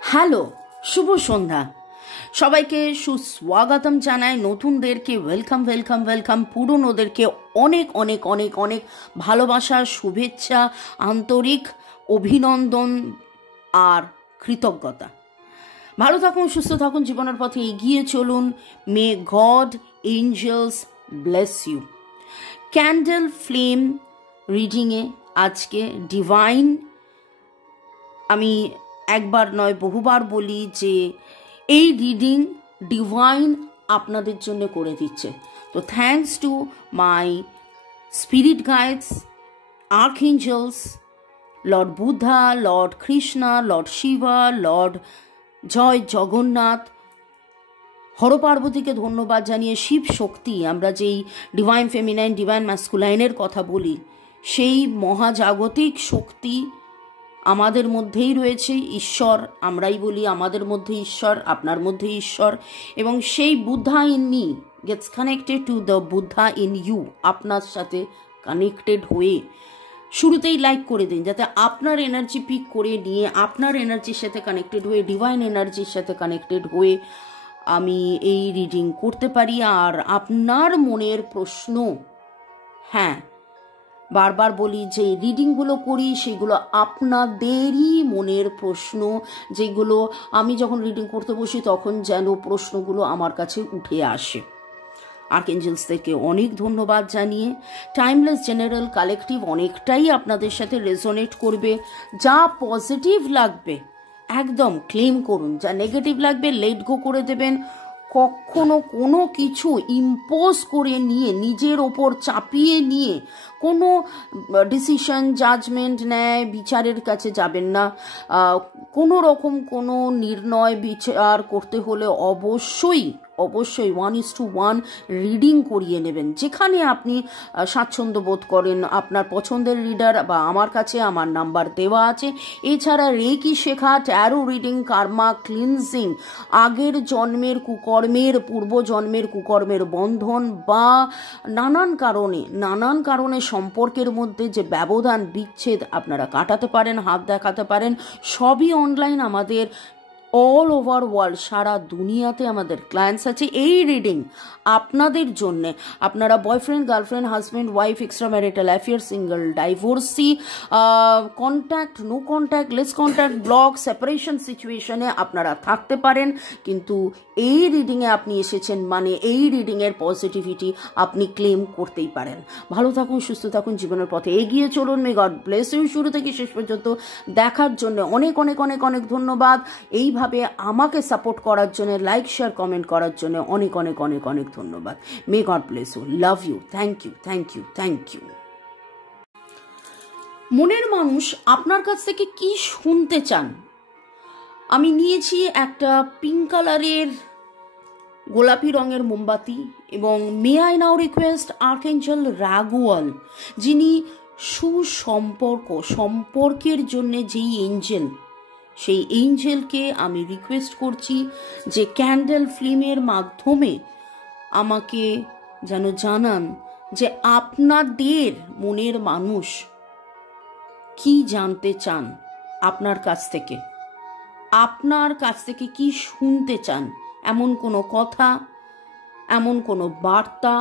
Hello, শুভ সন্ধ্যা। সবাইকে সুস্বাগতম জানাই। নতুনদেরকে ওয়েলকাম ওয়েলকাম ওয়েলকাম, পুরনোদেরকে অনেক অনেক অনেক অনেক ভালোবাসা, শুভেচ্ছা, আন্তরিক অভিনন্দন আর কৃতজ্ঞতা। ভালো থাকুন, সুস্থ থাকুন, জীবনের পথে এগিয়ে চলুন। May god angels bless you. Candle flame রিডিংয়ে আজকে ডিভাইন, আমি একবার নয় বহুবার বলি যে এই রিডিং ডিভাইন আপনাদের জন্য করে দিচ্ছে। তো thanks to my spirit guides, archangels, lord Buddha, lord Krishna, lord Shiva, lord Jai Jagannath, Har পার্বতীকে ধন্যবাদ জানিয়ে শিব শক্তি, আমরা যেই ডিভাইন ফেমিনাইন ডিভাইন ম্যাসকুলাইনের কথা বলি, সেই মহাজাগতিক শক্তি আমাদের মধ্যেই রয়েছে। ঈশ্বর আমরাই বলি, আমাদের মধ্যে ঈশ্বর, আপনার মধ্যে ঈশ্বর, এবং সেই Buddha in me gets connected to the Buddha in you. আপনার সাথে কানেক্টেড হয়ে শুরুতেই লাইক করে দিন, যাতে আপনার এনার্জি পিক করে নিয়ে আপনার এনার্জির সাথে কানেক্টেড হয়ে, ডিভাইন এনার্জির সাথে কানেক্টেড হয়ে আমি এই রিডিং করতে পারি। আর আপনার মনের প্রশ্ন, হ্যাঁ বারবার বলি যে রিডিংগুলো করি সেগুলো আপনাদেরই মনের প্রশ্ন, যেগুলো আমি যখন রিডিং করতে বসি তখন যেন প্রশ্নগুলো আমার কাছে উঠে আসে। আর্কএঞ্জেলসদেরকে অনেক ধন্যবাদ জানিয়ে টাইমলেস জেনারেল কালেকটিভ অনেকটাই আপনাদের সাথে রেজোনেট করবে। যা পজিটিভ লাগবে একদম ক্লেম করুন, যা নেগেটিভ লাগবে লেট গো করে দেবেন। কখনো কোনো কিছু ইম্পোজ করে নিয়ে, নিজের ওপর চাপিয়ে নিয়ে কোনো ডিসিশন, জাজমেন্ট, ন্যায় বিচারের কাছে যাবেন না। কোনো রকম কোনো নির্ণয় বিচার করতে হলে অবশ্যই 1:1 রিডিং করিয়ে নেবেন। যেখানে আপনি স্বাচ্ছন্দ্য বোধ করেন, আপনার পছন্দের রিডার বা আমার কাছে আমার নাম্বার দেওয়া আছে। এছাড়া রেকি শেখা, ট্যারো রিডিং, কার্মা ক্লিনজিং, আগের জন্মের কুকর্মের, পূর্বজন্মের কুকর্মের বন্ধন বা নানান কারণে সম্পর্কের মধ্যে যে ব্যবধান, বিচ্ছেদ আপনারা কাটাতে পারেন, হাত দেখাতে পারেন। সবই অনলাইন, আমাদের অল ওভার ওয়ার্ল্ড, সারা দুনিয়াতে আমাদের ক্লায়েন্টস আছে। এই রিডিং আপনাদের জন্যে, আপনারা boyfriend, girlfriend, husband, wife, extra marital affair, single, divorcee, contact, no contact, less contact, block, separation সিচুয়েশনে আপনারা থাকতে পারেন। কিন্তু এই রিডিংয়ে আপনি এসেছেন মানে এই রিডিংয়ের পজিটিভিটি আপনি ক্লেম করতেই পারেন। ভালো থাকুন, সুস্থ থাকুন, জীবনের পথে এগিয়ে চলুন। May god bless you. শুরু থেকে শেষ পর্যন্ত দেখার জন্য অনেক অনেক অনেক অনেক ধন্যবাদ। এইভাবে আমাকে সাপোর্ট করার জন্য, লাইক শেয়ার কমেন্ট করার জন্য অনেক অনেক অনেক অনেক ধন্যবাদ। May god bless you, love you, thank you, thank you, thank you. মনের মানুষ আপনার কাছ থেকে কি শুনতে চান? আমি নিয়েছি একটা পিঙ্ক কালারের গোলাপি রঙের মোমবাতি, এবং মে আই নাও রিকোয়েস্ট আর্কএঞ্জেল রাগুয়াল, যিনি সম্পর্কের জন্য যেই এঞ্জেল, সেই এঞ্জেলকে আমি রিকোয়েস্ট করছি যে ক্যান্ডেল ফ্লেমের মাধ্যমে আমাকে যেন জানান যে আপনাদের মনের মানুষ কি জানতে চান আপনার কাছ থেকে, কি শুনতে চান। এমন কোনো কথা, এমন কোনো বার্তা,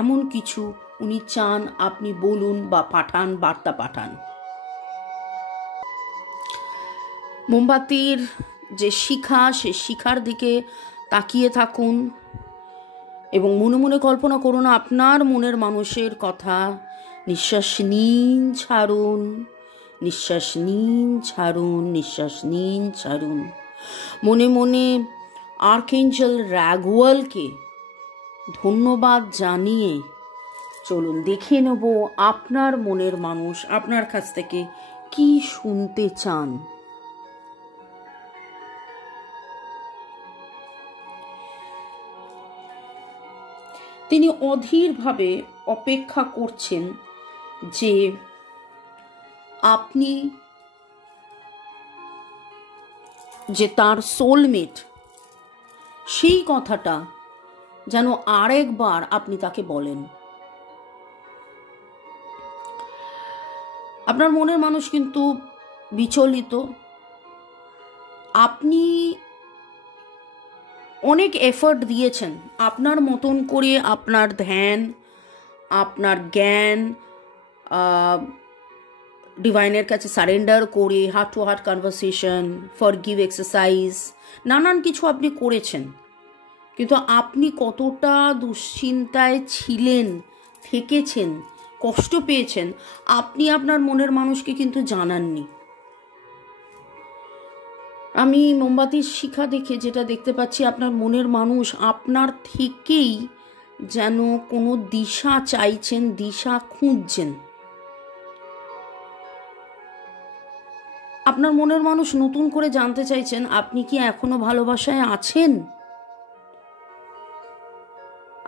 এমন কিছু উনি চান আপনি বলুন বা পাঠান, বার্তা পাঠান। মোমবাতির যে শিখা, সে শিখার দিকে তাকিয়ে থাকুন এবং মনে মনে কল্পনা করুন আপনার মনের মানুষের কথা। নিঃশ্বাস নিন, ছাড়ুন, নিঃশ্বাস নিন, ছাড়ুন, নিঃশ্বাস নিন, ছাড়ুন। মনে মনে আর্কএঞ্জেল রাগুয়ালকে ধন্যবাদ জানিয়ে চলুন দেখে নেব আপনার মনের মানুষ আপনার কাছ থেকে কি শুনতে চান। তিনি অধীরভাবে অপেক্ষা করছেন যে আপনি যে তার সোলমেট, সেই কথাটা যেন আরেকবার আপনি তাকে বলেন। আপনার মনের মানুষ কিন্তু বিচলিত, আপনি অনেক এফর্ট দিয়েছেন আপনার মতন করে, আপনার ধ্যান, আপনার জ্ঞান, ডিভাইনের কাছে সারেন্ডার করে, heart to heart conversation, forgive exercise, নানান কিছু আপনি করেছেন। কিন্তু আপনি কতটা দুশ্চিন্তায় ছিলেন, থেকেছেন, কষ্ট পেয়েছেন, আপনি আপনার মনের মানুষকে কিন্তু জানাননি। আমি মোমবাতির শিখা দেখে যেটা দেখতে পাচ্ছি, আপনার মনের মানুষ আপনার থেকেই যেন কোনো দিশা চাইছেন, দিশা খুঁজছেন। আপনার মনের মানুষ নতুন করে জানতে চাইছেন আপনি কি এখনো ভালোবাসায় আছেন।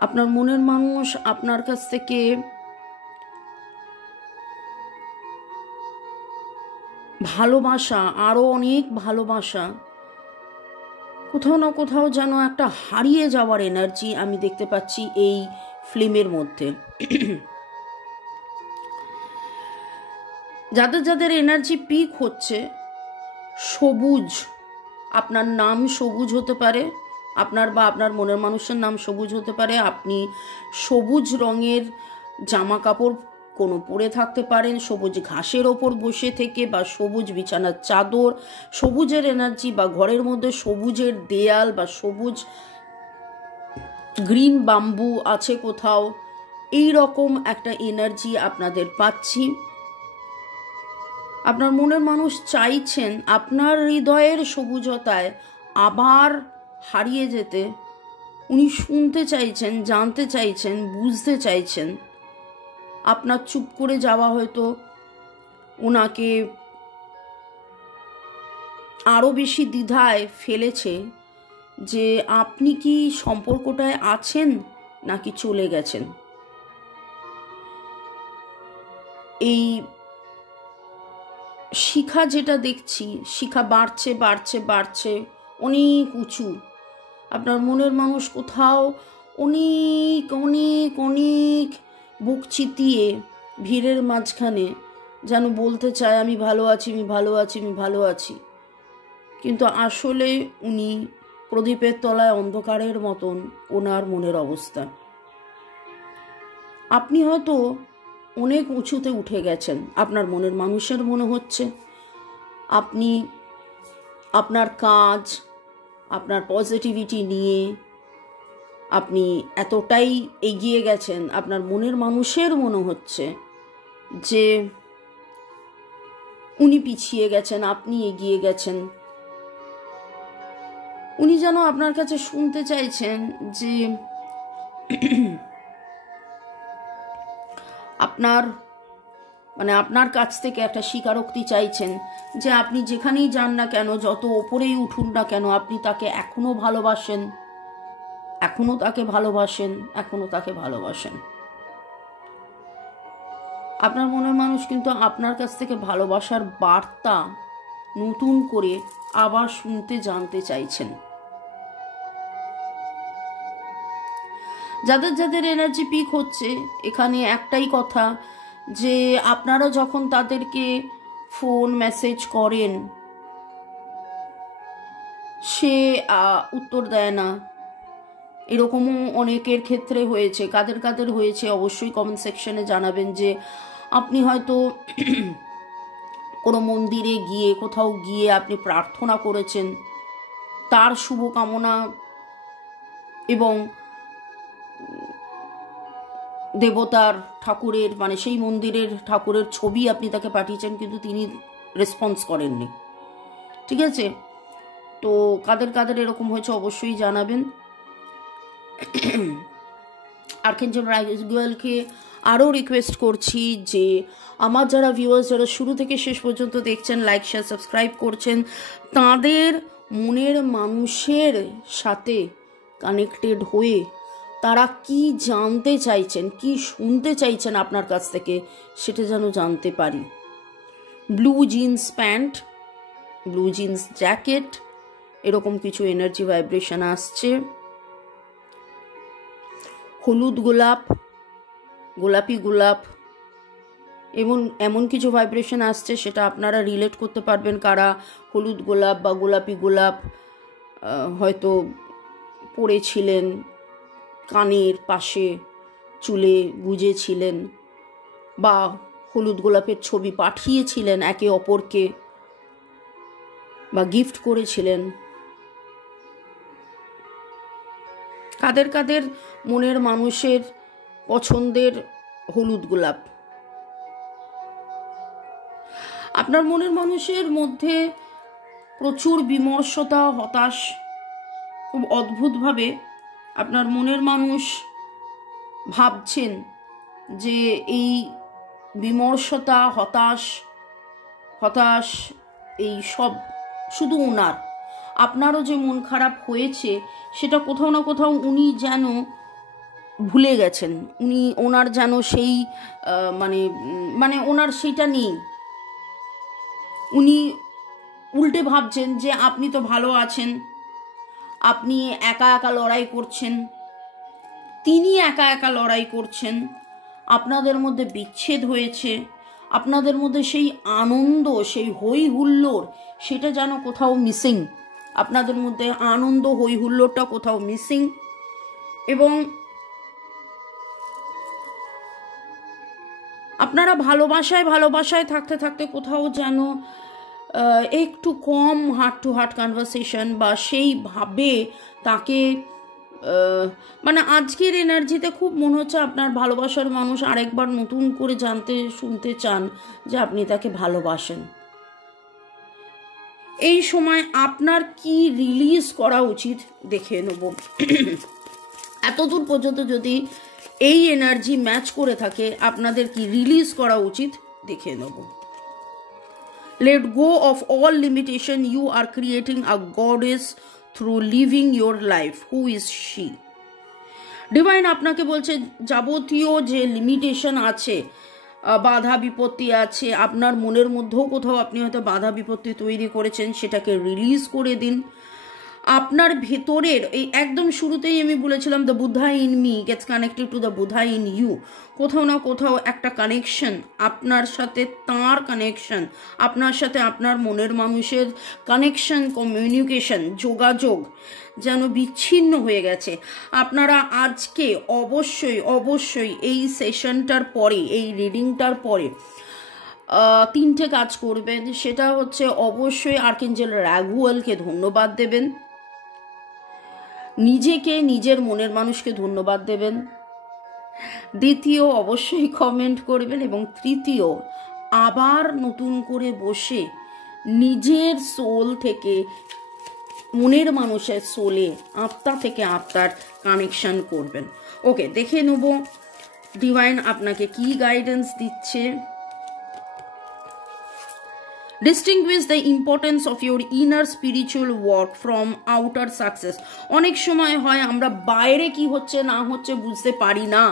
আপনার মনের মানুষ আপনার কাছ থেকে ভালোবাসা, আরো অনেক ভালোবাসা, কোথাও না কোথাও যেন একটা হারিয়ে যাওয়ার এনার্জি আমি দেখতে পাচ্ছি এই ফিল্মের মধ্যে। যাদের যাদের এনার্জি পিক হচ্ছে, সবুজ, আপনার নাম সবুজ হতে পারে, আপনার বা আপনার মনের মানুষের নাম সবুজ হতে পারে, আপনি সবুজ রঙের জামা কাপড় কোনো পরে থাকতে পারেন, সবুজ ঘাসের ওপর বসে থেকে, বা সবুজ বিছানার চাদর, সবুজের এনার্জি, বা ঘরের মধ্যে সবুজের দেয়াল, বা সবুজ গ্রিন বাম্বু আছে কোথাও, এই রকম একটা এনার্জি আপনাদের পাচ্ছি। আপনার মনের মানুষ চাইছেন আপনার হৃদয়ের সবুজতায় আবার হারিয়ে যেতে। উনি শুনতে চাইছেন, জানতে চাইছেন, বুঝতে চাইছেন। আপনার চুপ করে যাওয়া হয়তো ওনাকে আরও বেশি দ্বিধায় ফেলেছে যে আপনি কি সম্পর্কটায় আছেন নাকি চলে গেছেন। এই শিখা যেটা দেখছি, শিখা বাড়ছে বাড়ছে বাড়ছে, অনেক উঁচু। আপনার মনের মানুষ কোথাও অনেক অনেক অনেক বুক চিতিয়ে ভিড়ের মাঝখানে যেন বলতে চায় আমি ভালো আছি, আমি ভালো আছি, আমি ভালো আছি। কিন্তু আসলে উনি প্রদীপের তলায় অন্ধকারের মতন ওনার মনের অবস্থা। আপনি হয়তো অনেক উঁচুতে উঠে গেছেন, আপনার মনের মানুষের মনে হচ্ছে। আপনি আপনার কাজ, আপনার পজিটিভিটি নিয়ে আপনি এতটাই এগিয়ে গেছেন, আপনার মনের মানুষের মনে হচ্ছে যে উনি পিছিয়ে গেছেন, আপনি এগিয়ে গেছেন। উনি যেন আপনার কাছে শুনতে চাইছেন যে আপনার কাছ থেকে একটা স্বীকারোক্তি চাইছেন যে আপনি যেখানেই যান না কেন, যত ওপরেই উঠুন না কেন, আপনি তাকে এখনো ভালোবাসেন, এখনো তাকে ভালোবাসেন, এখনো তাকে ভালোবাসেন। আপনার মনের মানুষ কিন্তু আপনার কাছ থেকে ভালোবাসার বার্তা নতুন করে আবার শুনতে, জানতে চাইছেন। যাদের যাদের এনার্জি পিক হচ্ছে, এখানে একটাই কথা যে আপনারা যখন তাদেরকে ফোন মেসেজ করেন সে উত্তর দেয় না। এরকমও অনেকের ক্ষেত্রে হয়েছে। কাদের কাদের হয়েছে অবশ্যই কমেন্ট সেকশনে জানাবেন। যে আপনি হয়তো কোনো মন্দিরে গিয়ে, কোথাও গিয়ে আপনি প্রার্থনা করেছেন, তার শুভকামনা এবং দেবতার, ঠাকুরের, মানে সেই মন্দিরের ঠাকুরের ছবি আপনি তাকে পাঠিয়েছেন, কিন্তু তিনি রেসপন্স করেননি। ঠিক আছে? তো কাদের কাদের এরকম হয়েছে অবশ্যই জানাবেন। আর্কএঞ্জেল রাইগুয়েলকে আরও রিকোয়েস্ট করছি যে আমার যারা ভিউয়ার্স, যারা শুরু থেকে শেষ পর্যন্ত দেখছেন, লাইক শেয়ার সাবস্ক্রাইব করছেন, তাদের মনের মানুষের সাথে কানেক্টেড হয়ে তারা কি জানতে চাইছেন, কি শুনতে চাইছেন আপনার কাছ থেকে, সেটা যেন জানতে পারি। Blue jeans pant, blue jeans jacket, এরকম কিছু এনার্জি ভাইব্রেশন আসছে। হলুদ গোলাপ, গোলাপি গোলাপ, এবং এমন কিছু ভাইব্রেশন আসছে সেটা আপনারা রিলেট করতে পারবেন, কারা হলুদ গোলাপ বা গোলাপি গোলাপ হয়তো পরেছিলেন, কানের পাশে চুলে গুজেছিলেন, বা হলুদ গোলাপের ছবি পাঠিয়েছিলেন একে অপরকে, বা গিফট করেছিলেন। কাদের কাদের মনের মানুষের পছন্দের হলুদ গোলাপ? আপনার মনের মানুষের মধ্যে প্রচুর বিমর্ষতা, হতাশ, খুব অদ্ভুতভাবে আপনার মনের মানুষ ভাবছেন যে এই বিমর্ষতা, হতাশ এই সব শুধু ওনার। আপনারও যে মন খারাপ হয়েছে সেটা কোথাও না কোথাও উনি যেন ভুলে গেছেন, ওনার যেন সেই মানে ওনার সেইটা নেই। উনি উল্টে ভাবছেন যে আপনি তো ভালো আছেন, আপনি একা একা লড়াই করছেন, তিনি একা একা লড়াই করছেন, আপনাদের মধ্যে বিচ্ছেদ হয়েছে, আপনাদের মধ্যে সেই আনন্দ, সেই হই হুল্লোড় সেটা যেন কোথাও মিসিং। আপনাদের মধ্যে আনন্দ, হই হুল্লোড়টা কোথাও মিসিং। এবং আপনারা ভালোবাসায় থাকতে থাকতে কোথাও যেন একটু কম হার্ট টু হার্ট কনভারসেশন, বা সেইভাবে তাকে মানে আজকের এনার্জিতে খুব মনে হচ্ছে আপনার ভালোবাসার মানুষ আরেকবার নতুন করে শুনতে চান যে আপনি তাকে ভালোবাসেন। এই সময় আপনার কি রিলিজ করা উচিত দেখে নেব। এতদূর পর্যন্ত যদি এই এনার্জি ম্যাচ করে থাকে, আপনাদের কি রিলিজ করা উচিত দেখে নেব। Let go of all limitation. You are creating a goddess through living your life. Who is she? Divine আপনাকে বলছে যাবতীয় যে লিমিটেশন আছে, বাধা বিপত্তি আছে, আপনার মনের মধ্যেও কোথাও আপনি হয়তো বাধা বিপত্তি তৈরি করেছেন, সেটাকে রিলিজ করে দিন। আপনার ভেতরের এই একদম শুরুতেই আমি বলেছিলাম the Buddha in me gets connected to the Buddha in you. কোথাও না কোথাও একটা কানেকশন, আপনার সাথে তাঁর কানেকশন, আপনার সাথে আপনার মনের মানুষের কানেকশন, কমিউনিকেশন, যোগাযোগ যেন বিচ্ছিন্ন হয়ে গেছে। আপনারা আজকে অবশ্যই এই সেশনটার পরে, এই রিডিংটার পরে 3টে কাজ করবেন। সেটা হচ্ছে অবশ্যই আর্কেঞ্জেল রাগুয়েলকে ধন্যবাদ দেবেন, নিজেকে, নিজের মনের মানুষকে ধন্যবাদ দেবেন, দ্বিতীয় অবশ্যই কমেন্ট করবেন, এবং তৃতীয় আবার নতুন করে বসে নিজের সোল থেকে মনের মানুষের সোলে, আত্মা থেকে আত্মার কানেকশন করবেন। ওকে, দেখে নেব ডিভাইন আপনাকে কি গাইডেন্স দিচ্ছে। Distinguish the importance of your inner spiritual work from outer success. অনেক সময় হয় আমরা বাইরে কি হচ্ছে না হচ্ছে বুঝতে পারি না,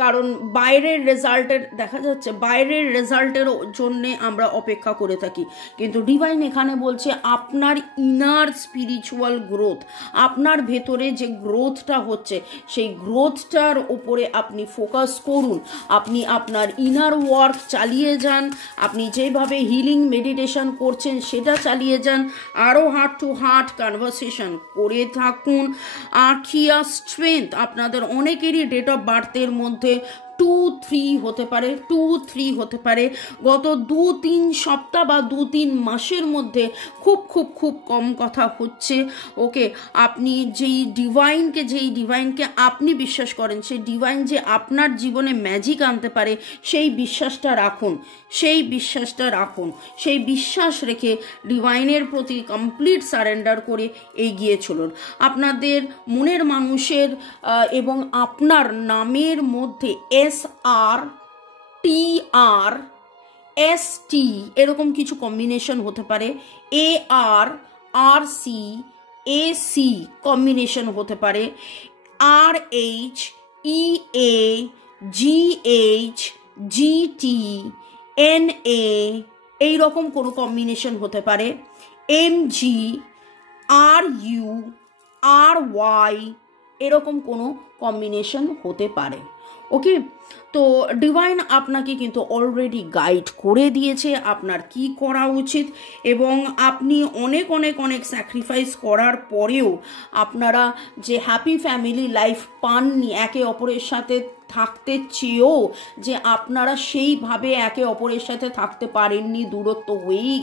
কারণ বাইরের রেজাল্টের দেখা যাচ্ছে, বাইরের রেজাল্টের জন্যে আমরা অপেক্ষা করে থাকি। কিন্তু ডিভাইন এখানে বলছে আপনার ইনার স্পিরিচুয়াল গ্রোথ, আপনার ভেতরে যে গ্রোথটা হচ্ছে সেই গ্রোথটার ওপরে আপনি ফোকাস করুন। আপনি আপনার ইনার ওয়ার্ক চালিয়ে যান, আপনি যেভাবে হিলিং মেডিটেশন করছেন সেটা চালিয়ে যান, আরও হার্ট টু হার্ট কনভারসেশন করে থাকুন। আর্কিয়া স্ট্রেংথ, আপনাদের অনেকেরই ডেট অফ বার্থের মধ্যে 2-3 হতে পারে। গত 2-3 সপ্তাহ বা 2-3 মাসের মধ্যে খুব কম কথা হচ্ছে। ওকে, আপনি যেই ডিভাইনকে আপনি বিশ্বাস করেন, সেই ডিভাইন যে আপনার জীবনে ম্যাজিক আনতে পারে সেই বিশ্বাসটা রাখুন, সেই বিশ্বাস রেখে ডিভাইনের প্রতি কমপ্লিট সারেন্ডার করে এগিয়ে চলুন। আপনাদের মনের মানুষের এবং আপনার নামের মধ্যে SRTRST এরকম কিছু কম্বিনেশন হতে পারে, ARRCAC কম্বিনেশন হতে পারে, RHEAGHGTNA এইরকম কোনো কম্বিনেশন হতে পারে, MGRURY এরকম কোনো কম্বিনেশন হতে পারে। ওকে, তো ডিভাইন আপনাকে কিন্তু অলরেডি গাইড করে দিয়েছে আপনার কি করা উচিত, এবং আপনি অনেক অনেক অনেক স্যাক্রিফাইস করার পরেও আপনারা যে হ্যাপি ফ্যামিলি লাইফ পাননি, একে অপরের সাথে থাকতে চেয়েও যে আপনারা সেইভাবে একে অপরের সাথে থাকতে পারেননি, দূরত্ব হয়েই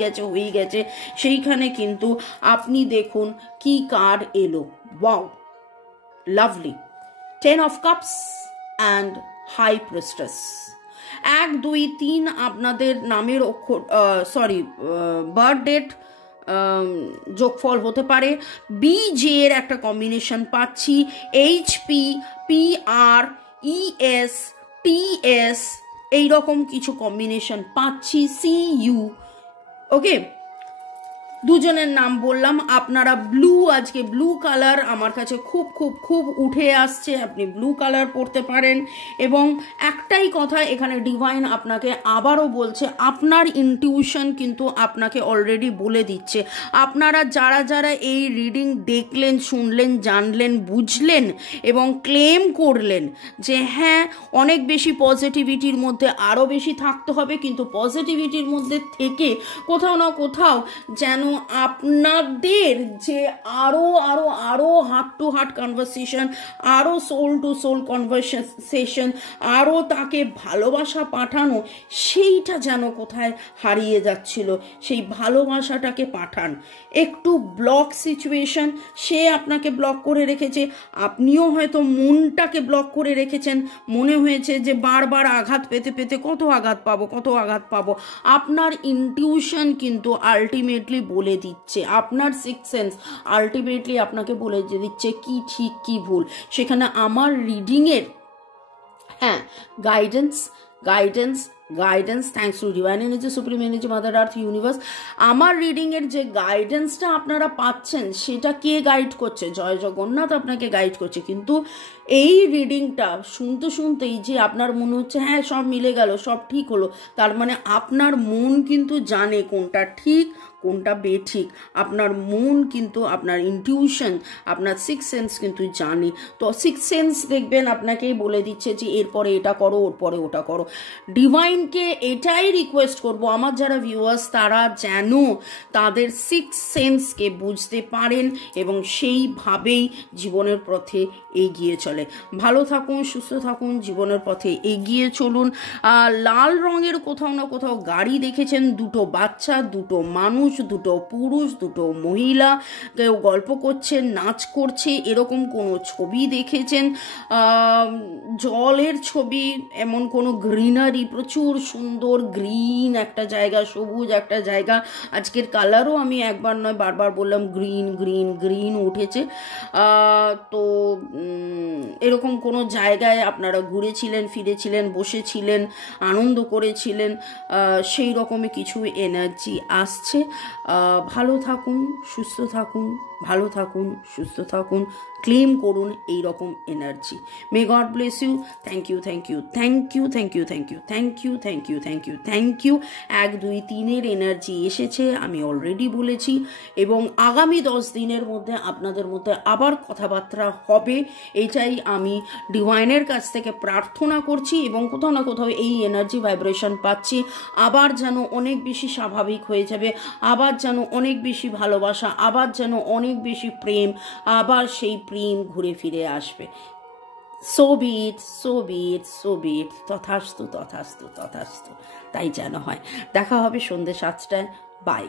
গেছে, সেইখানে কিন্তু আপনি দেখুন কি কার্ড এলো। Wow, lovely, 10 of cups and high priestess. 1, 2, 3 আপনাদের নামের অক্ষর, বার্থ ডেট যোগফল হতে পারে। BJ এর একটা কম্বিনেশন পাচ্ছি, HP, PR, ES, TS এইরকম কিছু কম্বিনেশন পাচ্ছি, CU। ওকে, দুজনের নাম বললাম। আপনারা ব্লু, আজকে ব্লু কালার আমার কাছে খুব খুব খুব উঠে আসছে, আপনি ব্লু কালার পরতে পারেন। এবং একটাই কথা এখানে ডিভাইন আপনাকে আবারও বলছে, আপনার ইনটিউশন কিন্তু আপনাকে অলরেডি বলে দিচ্ছে। আপনারা যারা যারা এই রিডিং দেখলেন, শুনলেন, জানলেন, বুঝলেন এবং ক্লেম করলেন যে হ্যাঁ অনেক বেশি পজিটিভিটির মধ্যে আরও বেশি থাকতে হবে, কিন্তু পজিটিভিটির মধ্যে থেকে কোথাও না কোথাও যেন আপনাদের যে আরো আরো আরো হার্ট টু হার্ট কনভারসেশন, আরো সোল টু সোল কনভারসেশন, আরো তাকে ভালোবাসা পাঠানো, সেইটা যেন কোথায় হারিয়ে যাচ্ছিল, সেই ভালোবাসাটাকে পাঠান। একটু ব্লক সিচুয়েশন, সে আপনাকে ব্লক করে রেখেছে, আপনিও হয়তো মনটাকে ব্লক করে রেখেছেন, মনে হয়েছে যে বারবার আঘাত পেতে পেতে কত আঘাত পাবো। আপনার ইনটিউশন কিন্তু আলটিমেটলি বলে দিচ্ছে, আপনার সিক্স সেন্স আলটিমেটলি আপনাকে বলে দিচ্ছে কি ঠিক কি ভুল। সেখানে আমার রিডিংয়ের guidance thanks to divine energy, supreme energy, mother earth, universe, আমার রিডিংয়ের যে গাইডেন্সটা আপনারা পাচ্ছেন সেটা কে গাইড করছে? জয় জগন্নাথ আপনাকে গাইড করছে। কিন্তু এই রিডিংটা শুনতেই যে আপনার মনে হচ্ছে হ্যাঁ সব মিলে গেল, সব ঠিক হলো, তার মানে আপনার মন কিন্তু জানে কোনটা ঠিক কোনটা বেঠিক। আপনার মন কিন্তু, আপনার ইনটিউশন, আপনার সিক্স সেন্স কিন্তু জানে। তো সিক্স সেন্স দেখবেন আপনাকেই বলে দিচ্ছে যে এরপরে এটা করো, ওর পরে ওটা করো। ডিভাইনকে এটাই রিকোয়েস্ট করব, আমার যারা ভিউয়ার্স তারা যেন তাদের সিক্স সেন্সকে বুঝতে পারেন এবং সেইভাবেই জীবনের পথে এগিয়ে চলে। ভালো থাকুন, সুস্থ থাকুন, জীবনের পথে এগিয়ে চলুন। লাল রঙের কোথাও না কোথাও গাড়ি দেখেছেন, দুটো বাচ্চা, দুটো মানুষ, দুটো পুরুষ, দুটো মহিলা, কেউ গল্প করছে, নাচ করছে, এরকম কোনো ছবি দেখেছেন। জলের ছবি, এমন কোনো গ্রিনারি, প্রচুর সুন্দর গ্রিন একটা জায়গা, সবুজ একটা জায়গা। আজকের কালারও আমি একবার নয় বারবার বললাম গ্রিন উঠেছে। তো এরকম কোনো জায়গায় আপনারা ঘুরেছিলেন, ফিরেছিলেন, বসেছিলেন, আনন্দ করেছিলেন, সেই রকমই কিছু এনার্জি আসছে। ভালো থাকুন, সুস্থ থাকুন, ভালো থাকুন, সুস্থ থাকুন, ক্লেম করুন এই রকম energy. May god bless you. Thank you 1, 2, 3 energy এসেছে, আমি অলরেডি বলেছি, এবং আগামী 10 দিনের মধ্যে আপনাদের মধ্যে আবার কথাবার্তা হবে, এটাই আমি ডিভাইনের কাছ থেকে প্রার্থনা করছি। এবং কোথাও না কোথাও এই এনার্জি ভাইব্রেশন পাচ্ছি, আবার যেন অনেক বেশি স্বাভাবিক হয়ে যাবে, আবার যেন অনেক বেশি ভালোবাসা, আবার যেন অনেক বেশি প্রেম, আবার সেই প্রেম ঘুরে ফিরে আসবে। So be it, তথাস্তু, তাই যেন হয়। দেখা হবে সন্ধ্যে 7টায়। বাই।